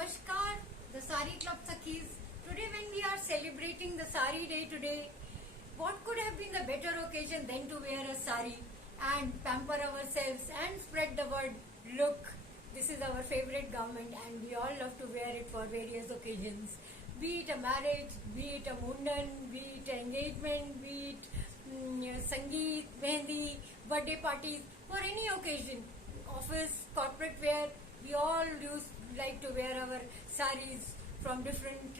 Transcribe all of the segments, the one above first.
Namaskar, the Sari Club Sakhis. Today when we are celebrating the Sari Day today, what could have been the better occasion than to wear a sari and pamper ourselves and spread the word, look, this is our favorite garment and we all love to wear it for various occasions. Be it a marriage, be it a mundan, be it an engagement, be it sangeet, mehendi, birthday parties, for any occasion, office, corporate wear, we all like to wear our saris from different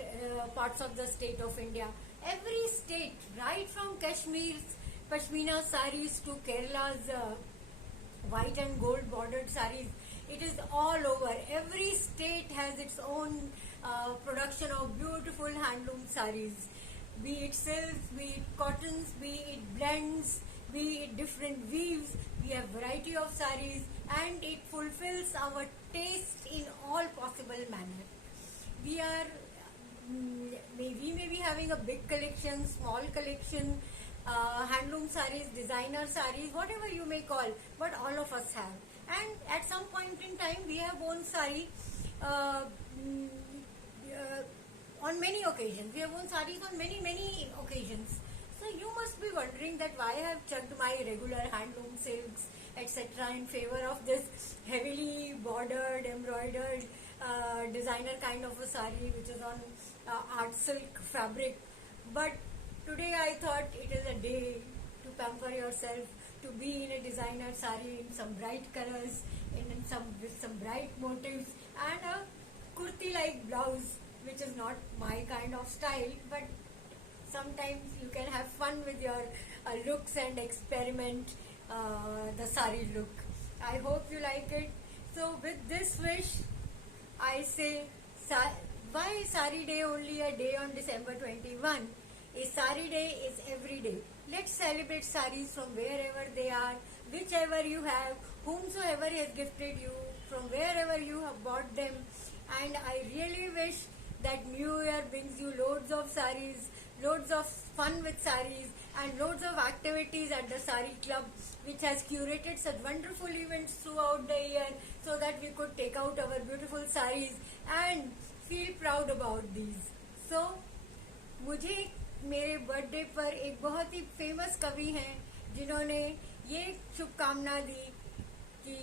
parts of the state of India. Every state, right from Kashmir's Pashmina saris to Kerala's white and gold bordered saris, it is all over. Every state has its own production of beautiful handloom saris. Be it silks, be it cottons, be it blends, be it different weaves, we have variety of saris and it fulfills our taste in all possible manner. We are, we may be having a big collection, small collection, handloom saris, designer saris, whatever you may call, but all of us have. And at some point in time, we have worn sari on many occasions. We have worn saris on many occasions. So you must be wondering that why I have chucked my regular handloom silks, etc. in favor of this heavily bordered, embroidered, designer kind of a sari which is on art silk fabric. But today I thought it is a day to pamper yourself, to be in a designer sari in some bright colors, with some bright motifs and a kurti like blouse, which is not my kind of style, but sometimes you can have fun with your looks and experiment the sari look. I hope you like it. So with this wish, I say, why Sari Day only a day on December 21? A Sari Day is every day. Let's celebrate saris from wherever they are, whichever you have, whomsoever has gifted you, from wherever you have bought them. And I really wish that New Year brings you loads of saris, loads of fun with saris and loads of activities at the Sari Club, which has curated such wonderful events throughout the year so that we could take out our beautiful saris and feel proud about these. So, मुझे मेरे birthday पर एक बहुत ही famous कवि हैं जिन्होंने ये शुभकामना दी कि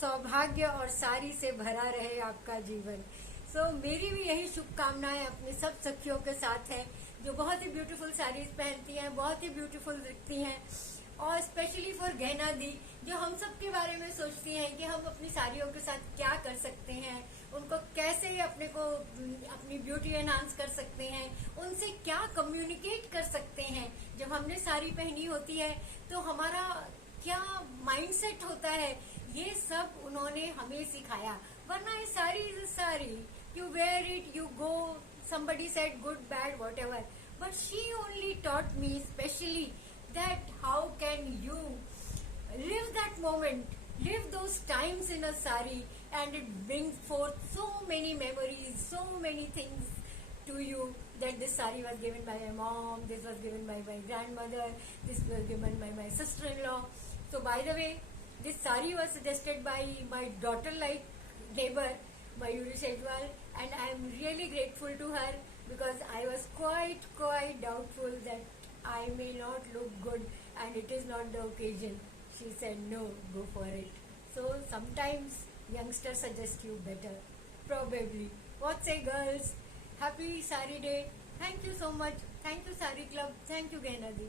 सौभाग्य और सारी से भरा रहे आपका जीवन. सो मेरी भी यही शुभकामनाएं अपने सब सखियों के साथ है जो बहुत ही ब्यूटीफुल साड़ीज पहनती हैं, बहुत ही ब्यूटीफुल दिखती हैं, और स्पेशली फॉर गहना दी जो हम सब के बारे में सोचती हैं कि हम अपनी साड़ियों के साथ क्या कर सकते हैं, उनको कैसे अपनी ब्यूटी एनहांस कर सकते हैं, उनसे क्या कम्युनिकेट कर सकते हैं. जब हमने साड़ी पहनी होती है तो हमारा क्या माइंडसेट होता है, ये सब उन्होंने हमें सिखाया. वरना ये sari is sari, you wear it, you go, somebody said good, bad, whatever. But she only taught me specially that how can you live that moment, live those times in a sari, and it brings forth so many memories, so many things to you, that this sari was given by my mom, this was given by my grandmother, this was given by my sister-in-law. So by the way, this sari was suggested by my daughter-like neighbor, Mayuri Shetwal, and I am really grateful to her because I was quite doubtful that I may not look good and it is not the occasion. She said no, go for it. So sometimes youngsters suggest you better. Probably. What say girls? Happy Sari Day. Thank you so much. Thank you Sari Club. Thank you Gainadi.